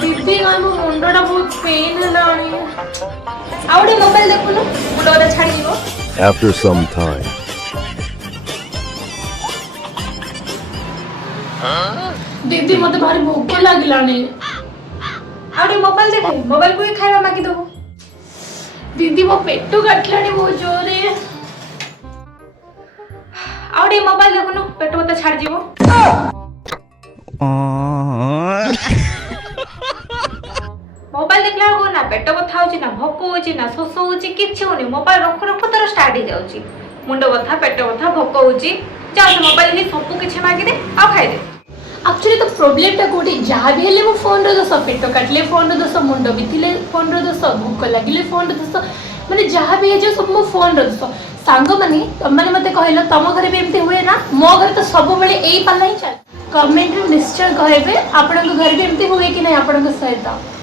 दीदी मो मुंडा बहुत पेन है आउटे मोबाइल देखुनु मुंडा छाड़ी जीवो After some time. दीदी मते भारी भूख लागिलानी आउटे मोबाइल देख मोबाइल को खाଇବା मागी दबो दीदी मो पेटो काटलानी बहुत जोरे आउटे मोबाइल देखुनु पेटो मते छाड़ी जीवो मोबाइल देखला हो ना पेट बथा होची ना भोक होची ना शोष होची किछि होनी मोबाइल रख रख तर स्टार्ट हो जाउची मुंड बथा पेट बथा भोक होची जा से मोबाइल नि सब किछि मागी दे आ खाइ दे एक्चुअली तो प्रॉब्लम टा कोडी जहा भी हेले मो फोन रो दोस पेट काटले फोन रो दोस मुंड बिथिले फोन रो दोस भोक लागिले फोन रो दोस माने जहा भी हे जो सब मो फोन रो दोस सांग माने माने मते कहलो तम घरे भी एमते हुए ना मो घरे तो सब बेले एई पाला ही चल कमेंट में निश्चय कहबे आपन घर भी एमते हुए कि नहीं आपन सहित।